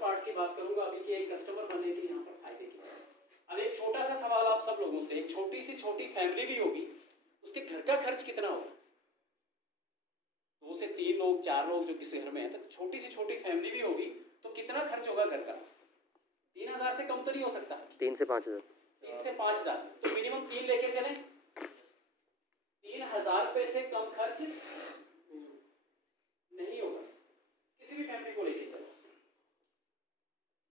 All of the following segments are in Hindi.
पार्ट की बात करूंगा अभी कि एक कस्टमर बनने के यहाँ पर फायदे की। अब एक छोटा सा सवाल आप सब लोगों से, एक छोटी सी छोटी फैमिली भी होगी, उसके घर का खर्च कितना होगा? 2 से 3 लोग 4 लोग जो किसी घर में है, तो छोटी सी छोटी फैमिली भी होगी तो कितना खर्च होगा घर का? 3000 से कम तो नहीं हो सकता। 3 से 5000। 3 से 5000 तो मिनिमम 3 लेके चले। 3000 रुपए से कम खर्च नहीं होगा किसी भी फैमिली को लेके चलो।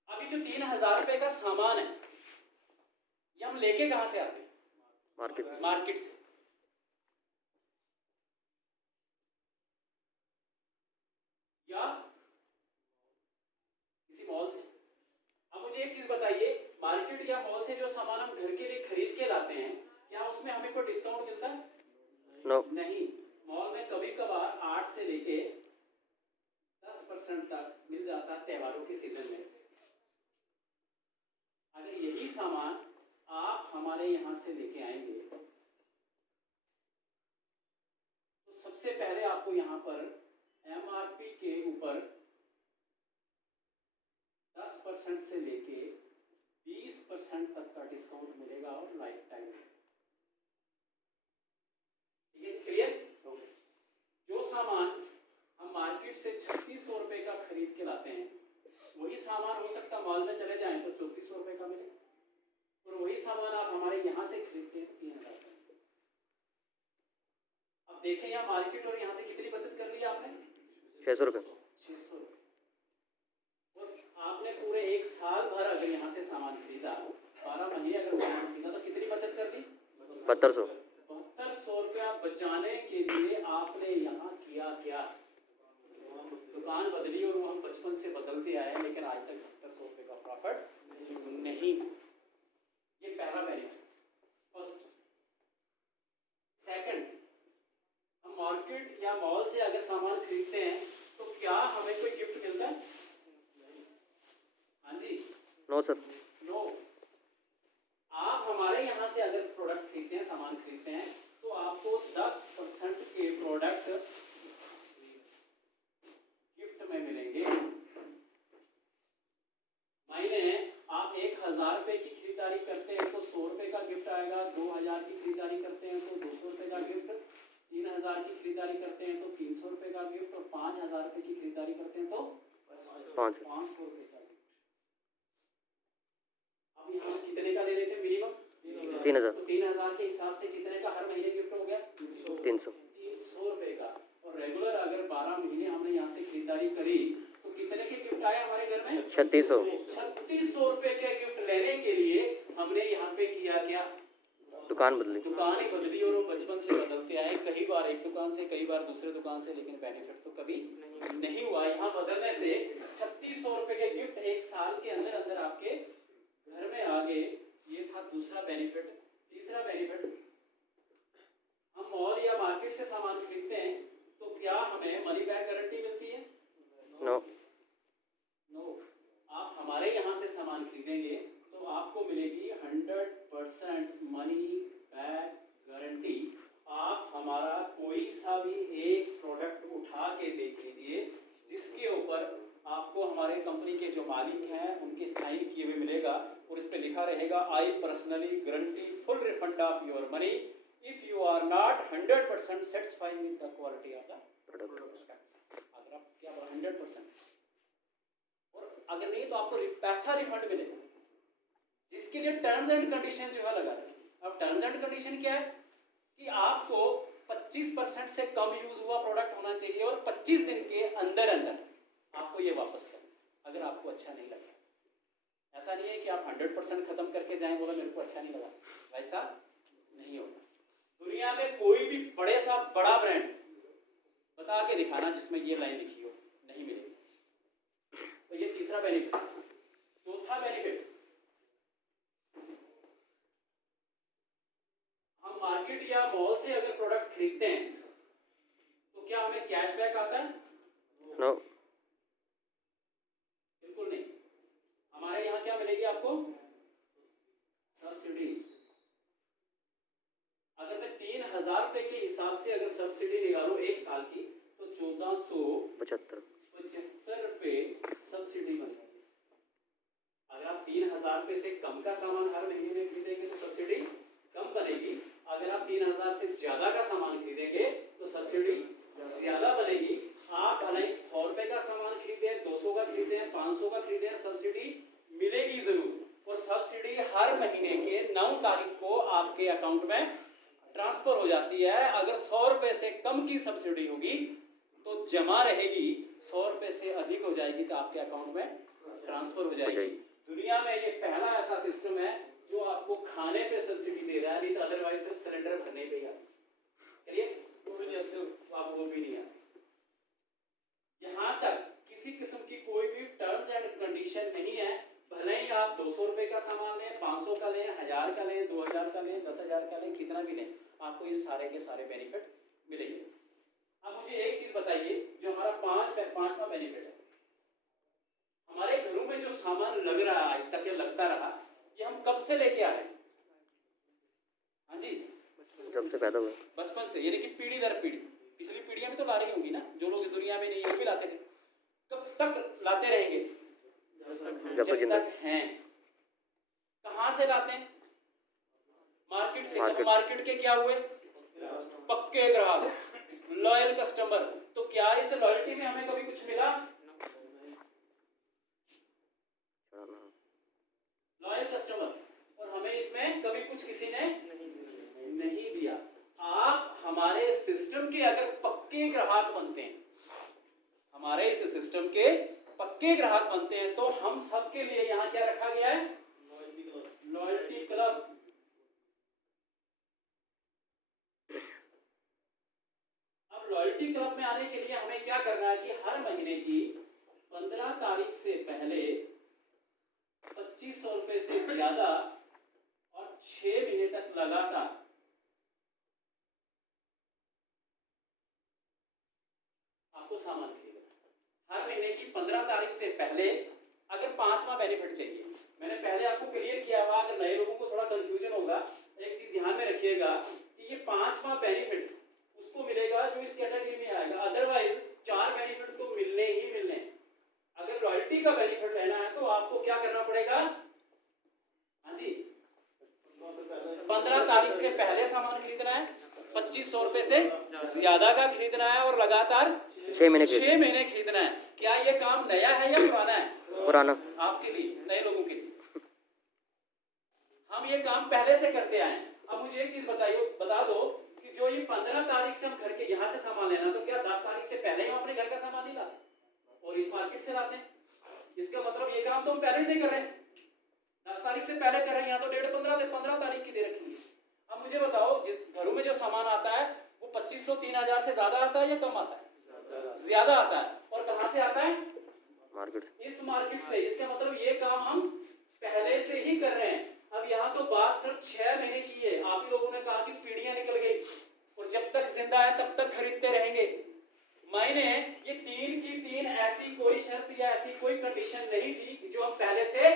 अभी जो 3000 रुपए का सामान है ये हम लेके कहां से आते हैं? मार्केट से। या किसी मॉल से। अब मुझे एक चीज बताइए, मार्केट या मॉल से जो सामान हम घर के लिए खरीद के लाते हैं क्या उसमें हमें कोई डिस्काउंट मिलता है? नो। नहीं। मॉल में कभी कभार 8 से लेके 10% तक मिल जाता है त्योहारों के सीजन में। अगर यही सामान आप हमारे यहां से लेके आएंगे तो सबसे पहले आपको यहां पर एमआरपी के ऊपर 10% से लेके 20% तक का डिस्काउंट मिलेगा और लाइफ टाइम। ठीक है जी, क्लियर? जो सामान हम मार्केट से 3600 रुपए का खरीद के लाते हैं वही सामान हो सकता मॉल में चले जाएं तो 3400 रुपए का मिले, और वही सामान आप हमारे यहां से खरीदते हैं तो 3000 का। अब देखें यहाँ मार्केट और यहां से कितनी बचत कर ली आपने? 600 रुपये। 600 रुपए। और आपने पूरे 1 साल भर अगर यहाँ से सामान खरीदा, 12 महीने अगर सामान खरीदा तो कितनी बचत कर दी? 7200। 7200 रुपया बचाने के लिए आपने यहाँ किया क्या? दुकान बदली और वो हम बचपन से बदलते आए हैं, लेकिन आज तक 7200 रुपये का प्रॉफिट नहीं। ये पहला बेनिफिट, फर्स्ट। सेकंड, हम मार्केट या मॉल से अगर सामान खरीदते हैं तो क्या हमें कोई गिफ्ट मिलता है? हाँ जी, नो सर। नो। आप हमारे यहाँ से अगर प्रोडक्ट खरीदते हैं, सामान खरीदते हैं, तो आपको 10% के प्रोडक्ट गिफ्ट में मिलेंगे। महीने आप 1000 रुपए की खरीदारी करते हैं तो 100 रुपए का गिफ्ट आएगा, 2000 की खरीदारी करते हैं तो 200 रुपए का गिफ्ट, 3000 की खरीदारी करते हैं तो 300 रुपए का गिफ्ट, और 5000 रुपए की खरीदारी करते हैं तो 500 रुपए का गिफ्ट। अब यहाँ कितने का ले रहे थे मिनिमम? 3000। तो 3000 के हिसाब से कितने का हर महीने गिफ्ट हो गया? 300। 300 रुपए का। और रेगुलर अगर 12 महीने हमने यहाँ से खरीदारी करी तो कितने के गिफ्ट आए हमारे घर में? 3600। 3600 रुपए के गिफ्ट लेने के लिए हमने यहाँ पे किया क्या? दुकान बदली। दुकान ही बदली, और वो बचपन से बदलते आए, कई बार एक दुकान से, कई बार दूसरे दुकान से, लेकिन बेनिफिट तो कभी नहीं हुआ। यहाँ बदलने से 3600 रुपए के गिफ्ट 1 साल के अंदर अंदर आपके घर में आ गए। ये था दूसरा बेनिफिट। तीसरा बेनिफिट, हम मॉल या मार्केट से सामान खरीदते हैं तो क्या हमें मनी बैक गारंटी मिलती है? नो। नो। आप हमारे यहाँ से सामान खरीदेंगे तो आपको मिलेगी 100% मनी बैक गारंटी। आप हमारा कोई सा भी एक प्रोडक्ट उठा के देख लीजिए जिसके ऊपर आपको हमारे कंपनी के जो मालिक हैं उनके साइन किए हुए मिलेगा, और इस पे लिखा रहेगा I personally guarantee full refund of your money if you are not 100% satisfied with the quality of the product. अगर आप क्या 100%, और अगर नहीं तो आपको पैसा रिफंड मिलेगा, जिसके लिए टर्म्स एंड कंडीशन जो है लगा है। अब टर्म्स एंड कंडीशन क्या है कि आपको 25% से कम यूज हुआ प्रोडक्ट होना चाहिए और 25 दिन के अंदर अंदर आपको ये वापस करना अगर आपको अच्छा नहीं लगा। ऐसा नहीं है कि आप 100% खत्म करके जाएं, बोला मेरे को अच्छा नहीं लगा, वैसा नहीं होगा। दुनिया में कोई भी बड़े सा बड़ा ब्रांड बता के दिखाना जिसमें ये लाइन लिखी हो, नहीं मिलेगी। तो ये तीसरा बेनिफिट। चौथा बेनिफिट, हम मार्केट या मॉल से अगर प्रोडक्ट खरीदते हैं तो क्या हमें कैशबैक आता है? नो। बिल्कुल नहीं। हमारे यहाँ क्या मिलेगी आपको? सब्सिडी। अगर मैं 3000 रुपए के हिसाब से अगर सब्सिडी निकालूं 1 साल की तो 1475 रुपए सब्सिडी बन जाएगी। आप 3,000 रुपये से कम का सामान हर महीने में खरीदेंगे तो सब्सिडी कम बनेगी। अगर आप 3,000 से ज्यादा का सामान खरीदेंगे तो सब्सिडी ज्यादा बनेगी। आप भले ही 100 रुपए का सामान खरीदें, 200 का खरीदें, 500 का खरीदें, सब्सिडी मिलेगी जरूर। और सब्सिडी हर महीने के 9 तारीख को आपके अकाउंट में ट्रांसफर हो जाती है। अगर 100 रुपए से कम की सब्सिडी होगी तो जमा रहेगी, 100 रुपए से अधिक हो जाएगी तो आपके अकाउंट में ट्रांसफर हो जाएगी। दुनिया में ये पहला ऐसा सिस्टम है जो आपको खाने पे सब्सिडी दे रहा है, नहीं तो अदरवाइज सिर्फ सिलेंडर भरने पे ही चलिए वो भी नहीं आते तो आप वो भी नहीं आते। यहाँ तक किसी किस्म की कोई भी टर्म्स एंड कंडीशन नहीं है। भले ही आप 200 रुपए का सामान लें, 500 का लें, 1000 का लें, 2000 का लें, 10,000 का लें, कितना भी लें, आपको ये सारे के सारे बेनिफिट मिलेंगे। अब मुझे एक चीज बताइए, जो हमारा पांचवा बेनिफिट है, हमारे घरों में जो सामान लग रहा है आज तक या लगता रहा, ये हम कब से लेके आ रहे हैं? हाँ जी, जब से पैदा हुए, बचपन से, यानी कि पीढ़ी दर पीढ़ी। पिछली पीढ़ियां भी तो ला रही होंगी ना, जो लोग इस दुनिया में नहीं, वो भी लाते थे। कब तक लाते रहेंगे? जब तक हैं। कहां से लाते हैं? मार्केट से। मार्केट के क्या हुए? पक्के ग्राहक, लॉयल कस्टमर। तो क्या इस लॉयल्टी में हमें कभी कुछ मिला? लॉयल कस्टमर, और हमें इसमें कभी कुछ किसी ने नहीं दिया। आप हमारे सिस्टम के अगर पक्के ग्राहक बनते हैं, हमारे इस सिस्टम के पक्के ग्राहक बनते हैं, तो हम सब के लिए यहाँ क्या रखा गया है? Loyalty club. अब लॉयल्टी क्लब में आने के लिए हमें क्या करना है कि हर महीने की 15 तारीख से पहले 2500 रुपए से ज्यादा और 6 महीने तक लगातार आपको सामान खरीदना है। हर महीने की 15 तारीख से पहले। अगर 5वां बेनिफिट चाहिए, मैंने पहले आपको क्लियर किया हुआ, अगर नए लोगों को थोड़ा कंफ्यूजन होगा, एक चीज ध्यान में रखिएगा कि ये 5वां बेनिफिट उसको मिलेगा जो इस कैटेगरी में आएगा। अदरवाइज 4 बेनिफिट तो मिलने ही मिलने। अगर लॉयल्टी का बेनिफिट लेना है तो आपको क्या करना पड़ेगा? हाँ जी, 15 तारीख से पहले सामान खरीदना है, 2500 रुपए से ज्यादा का खरीदना है, और लगातार 6 महीने खरीदना है। क्या ये काम नया है या पुराना है? पुराना। आपके लिए, नए लोगों के लिए। हम ये काम पहले से करते आए हैं। अब मुझे एक चीज बता दो कि जो ये 15 तारीख से हम घर के यहाँ से सामान लेना, तो क्या 10 तारीख से पहले ही हम अपने घर का सामान नहीं लाते और इस मार्केट से लाते हैं? इसका मतलब ये काम तो हम पहले से ही कर रहे हैं, 10 तारीख से पहले कर रहे हैं। यहाँ तो डेट 15 तारीख की दे रखी है। अब मुझे बताओ, जिस घरों में जो सामान आता है वो 2500 3000 से ज्यादा आता है या कम आता है? ज्यादा आता है। और कहां से आता है? मार्केट से। इस मार्केट से। इसका मतलब ये काम हम पहले से ही कर रहे हैं। अब यहाँ तो बात सिर्फ 6 महीने की है। आप ही लोगों ने कहा कि पीढ़ियां निकल गई और जब तक जिंदा है तब तक खरीदते रहेंगे। मैंने ये 3 की 3 ऐसी कोई शर्त या ऐसी कोई कंडीशन नहीं थी जो हम पहले से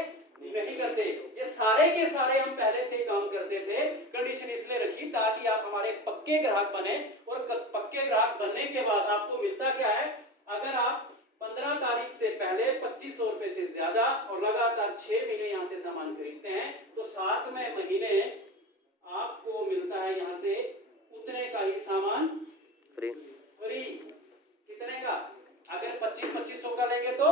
नहीं करते। ये सारे के सारे हम पहले से काम करते थे। कंडीशन इसलिए रखी ताकि आप हमारे पक्के ग्राहक बने, और पक्के ग्राहक बनने के बाद आपको मिलता क्या है? अगर आप 15 तारीख से पहले 2500 रुपए से ज्यादा और लगातार 6 महीने यहाँ से सामान खरीदते हैं, तो 7वें महीने आपको मिलता है यहाँ से उतने का ही सामान फ्री। कितने का? अगर 2500 का लेंगे तो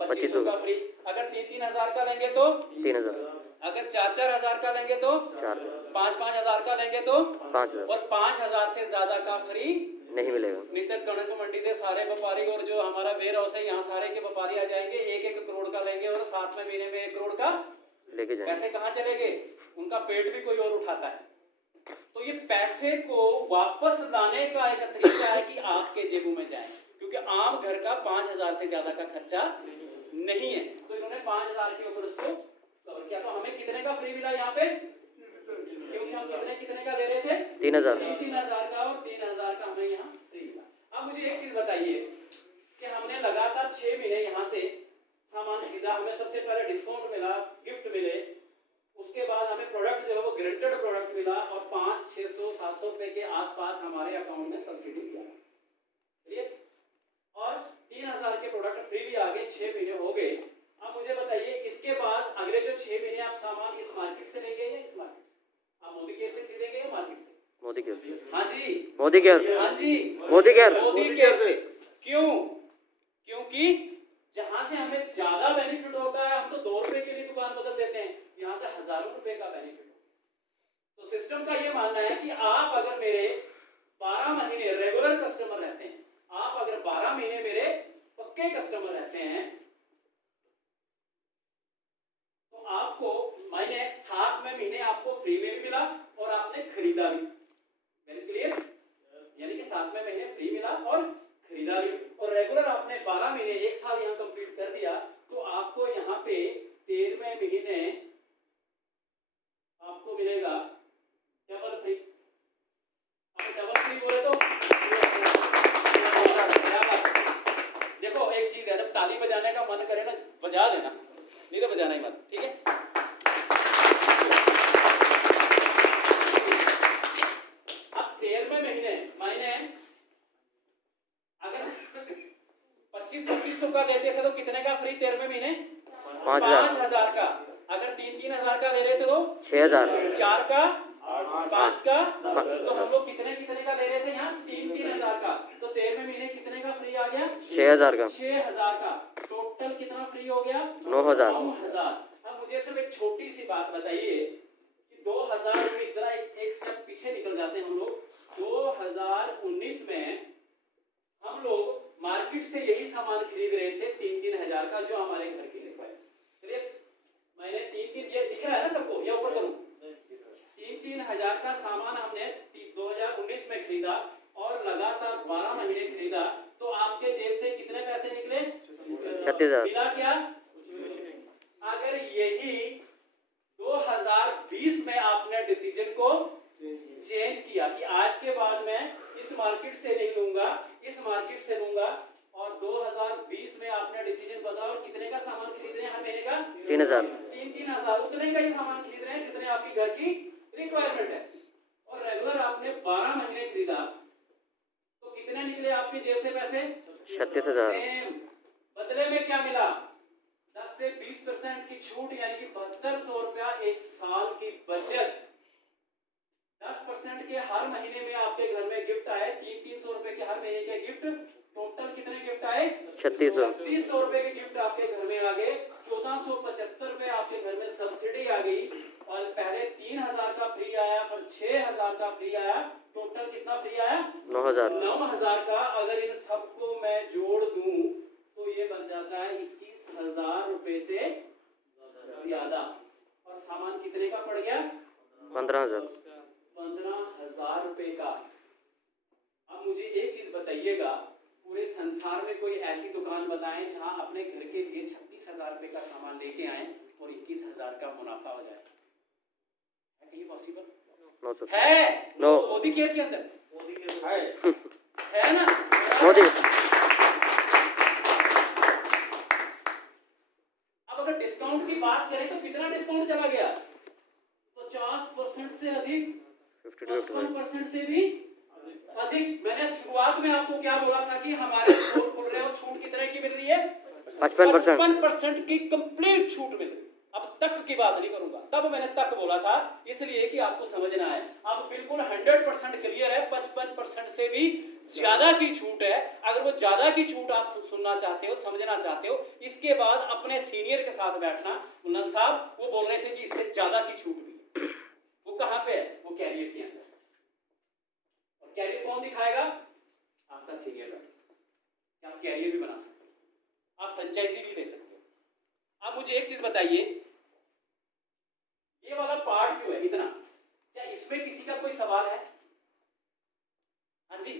2500 का फ्री। अगर 3,000 का लेंगे तो 3,000। अगर 4,000 का लेंगे तो 5,000 का लेंगे तो 5,000। और 5,000 से ज्यादा का फ्री नहीं मिलेगा। नहीं तो कणक मंडी के सारे व्यापारी और जो हमारा वेयर हाउस है, यहाँ सारे के व्यापारी आ जाएंगे, 1-1 करोड़ का लेंगे और 7वें महीने में 1 करोड़ का लेके जाएंगे। पैसे कहाँ चले गए? उनका पेट भी कोई और उठाता है। तो ये पैसे को वापस लाने का एक तरीका है कि आपके जेबों में जाए, क्योंकि आम घर का 5,000 से ज्यादा का खर्चा नहीं है। तो इन्होंने 5,000 के ऊपर उसको कवर किया। तो हमें कितने का फ्री मिला यहाँ पे? क्योंकि हम कितने का ले रहे थे? 3,000 का, और 3,000 का हमें यहाँ फ्री मिला। अब मुझे एक चीज बताइए कि हमने लगातार 6 महीने यहाँ से सामान खरीदा, हमें सबसे पहले डिस्काउंट मिला, गिफ्ट मिले, उसके बाद हमें प्रोडक्ट जो है वो ग्रेडेड प्रोडक्ट मिला, और 500, 600, 700 रुपए के आसपास हमारे अकाउंट में सब्सिडी दिया, और 3,000 के प्रोडक्ट फ्री भी आ गए। 6 महीने हो गए। अब मुझे बताइए, इस इसके बाद अगले जो 6 महीने आप सामान इस मार्केट से लेंगे या इस मार्केट से? आप मोदी केयर से खरीदेंगे या मार्केट से? मोदी केयर। हाँ जी, मोदी केयर। हाँ जी, मोदी केयर। मोदी केयर से। क्यों? क्योंकि जहां से हमें ज्यादा बेनिफिट होता है हम तो 2 रुपए के लिए दुकान बदल देते हैं, यहाँ तो हजारों रुपए का बेनिफिट हो। तो सिस्टम का ये मानना है कि आप अगर मेरे 12 महीने रेगुलर कस्टमर रहते हैं, आप अगर 12 महीने मेरे पक्के कस्टमर रहते हैं, तो आपको मैंने 7वें महीने आपको फ्री में भी मिला और आपने खरीदा भी। Very clear? यानी कि 7वें महीने फ्री मिला और खरीदा भी, और रेगुलर आपने 12 महीने 1 साल यहाँ कंप्लीट कर दिया, तो आपको यहाँ पे 13वें महीने आपको मिलेगा डबल फ्री। अब डबल फ्री बोले तो देखो एक चीज है, जब ताली बजाने का मन करे ना बजा देना, नहीं तो बजाना ही मत, ठीक है? अब 13वें महीने मैंने अगर 2500 का लेते थे तो कितने का फ्री 13वें महीने? 5000 का। अगर 3,000 का ले रहे थे तो 6000। 4 का 5 का, तो हम लोग कितने का ले रहे थे यहाँ? 3,000 का। तो 13वें महीने कितने का फ्री आ गया? 6000 का। 6000 का। टोटल कितना फ्री हो गया? 9000। 9000। अब मुझे सिर्फ एक छोटी सी बात बताइए कि 2019, जरा एक स्टेप पीछे निकल जाते हैं हम लोग। 2019 में हम लोग मार्केट से यही सामान खरीद रहे थे 3-3 हजार का, जो हमारे घर की रिक्वायरमेंट। चलिए मैंने 3-3, ये दिख रहा है ना सबको, या ऊपर करूं? 3-3 हजार का सामान हमने 2019 में खरीदा और लगातार 12 महीने खरीदा, तो आपके जेब से कितने पैसे निकले? 36,000। मिला क्या? अगर यही 2020 में आपने डिसीजन को चेंज किया कि आज के बाद मैं इस मार्केट से नहीं लूंगा, इस मार्केट से लूंगा, और 2020 में आपने डिसीजन बदला और कितने का सामान खरीद रहे हैं हर महीने का? 3000। 3-3 हजार, उतने का ही सामान खरीद रहे हैं जितने आपके घर की रिक्वायरमेंट है, और रेगुलर आपने 12 महीने खरीदा, तो कितने निकले आपकी जेब से पैसे? 36,000। सेम। बदले में क्या मिला? 10 से 20% की छूट, यानी कि 7200 रुपया एक साल की बचत। 10% के हर महीने में आपके घर में गिफ्ट आए, 300 रुपए के हर महीने के गिफ्ट। टोटल कितने गिफ्ट आए? 3600 रुपए के गिफ्ट आपके घर में आ गए। 1475 रुपए आपके घर में सब्सिडी आ गई, और पहले 3000 का फ्री आया, फिर 6000 का फ्री आया। टोटल कितना फ्री आया? 9000। 9000 का। अगर इन सबको मैं जोड़ दूं तो ये बन जाता है 21,000 रुपए से ज्यादा, और सामान कितने का पड़ गया? 15,000। 15,000 रुपए का। अब मुझे एक चीज बताइएगा, पूरे संसार में कोई ऐसी दुकान बताएं जहां अपने घर के लिए 36,000 रुपए का सामान लेके आए और 21,000 का मुनाफा हो जाए? है कहीं पॉसिबल? No sir. है? नो। मोदी केयर के अंदर है ना? मोदी। अब अगर डिस्काउंट की बात करें तो कितना डिस्काउंट चला गया? 50% से अधिक, 55% से भी अधिक। मैंने शुरुआत में आपको क्या बोला था कि हमारे स्टोर खुल रहे हैं और छूट कितने की मिल रही है? 55% की कंप्लीट छूट मिल रही है। अब तक की बात नहीं करूंगा, तब मैंने तक बोला था इसलिए कि आपको समझना है। अब बिल्कुल 100% क्लियर है, 55% से भी ज्यादा की छूट है। अगर वो ज्यादा की छूट आप सुनना चाहते हो, समझना चाहते हो, इसके बाद अपने सीनियर के साथ बैठना। मुन्ना साहब वो बोल रहे थे कि इससे ज्यादा की छूट भी है। वो कहां पे है? वो कैरियर के अंदर। और कैरियर कौन दिखाएगा? आपका सीनियर बैठेगा। आप कैरियर भी बना सकते हो, आप फ्रेंचाइजी भी ले सकते हो। आप मुझे एक चीज बताइए, ये वाला पार्ट जो है इतना, क्या इसमें किसी का कोई सवाल है? हाँ जी,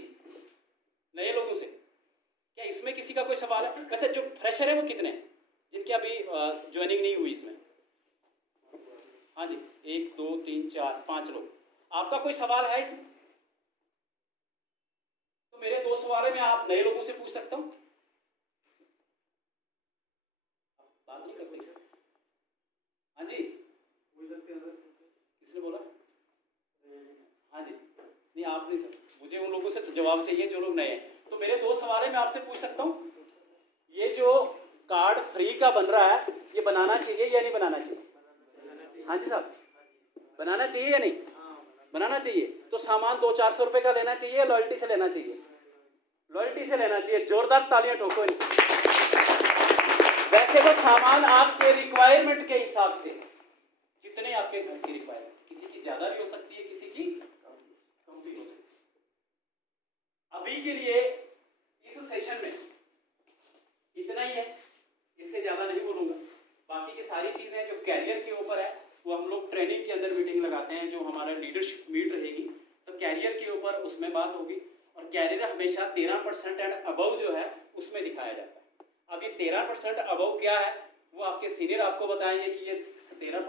नए लोगों से क्या इसमें किसी का कोई सवाल है? वैसे जो फ्रेशर है वो कितने, जिनकी अभी ज्वाइनिंग नहीं हुई इसमें? हाँ जी, 1 2 3 4 5 लोग। आपका कोई सवाल है इसमें? तो मेरे 2 सवाल है, मैं आप नए लोगों से पूछ सकता हूं। बात नहीं करते? हाँ जी, किसने बोला? हाँ जी, नहीं आप नहीं सर, मुझे उन लोगों से जवाब चाहिए जो लोग नए हैं। तो मेरे 2 सवाल है, मैं आपसे पूछ सकता हूँ। ये जो कार्ड फ्री का बन रहा है, ये बनाना चाहिए या नहीं बनाना चाहिए? हाँ जी साहब, बनाना चाहिए या नहीं? बनाना चाहिए। तो सामान 200-400 रुपए का लेना चाहिए या लॉयल्टी से लेना चाहिए? लॉयल्टी से लेना चाहिए। जोरदार तालियां ठोको इनको। वैसे तो सामान आपके रिक्वायरमेंट के हिसाब से, जितने आपके घर की रिक्वायरमेंट, किसी की ज्यादा भी हो सकती है, किसी की कम भी हो सकती है। अभी के लिए इस सेशन में इतना ही है, इससे ज्यादा नहीं बोलूंगा। बाकी की सारी चीजें जो कैरियर के ऊपर है वो हम लोग ट्रेनिंग के अंदर मीटिंग लगाते हैं, जो हमारा लीडरशिप मीट रहेगी तो कैरियर के ऊपर उसमें बात होगी। और कैरियर हमेशा 13% एंड अबव जो है उसमें दिखाया जाता है। अब ये 13% अबव क्या है वो आपके सीनियर आपको बताएंगे कि ये 13%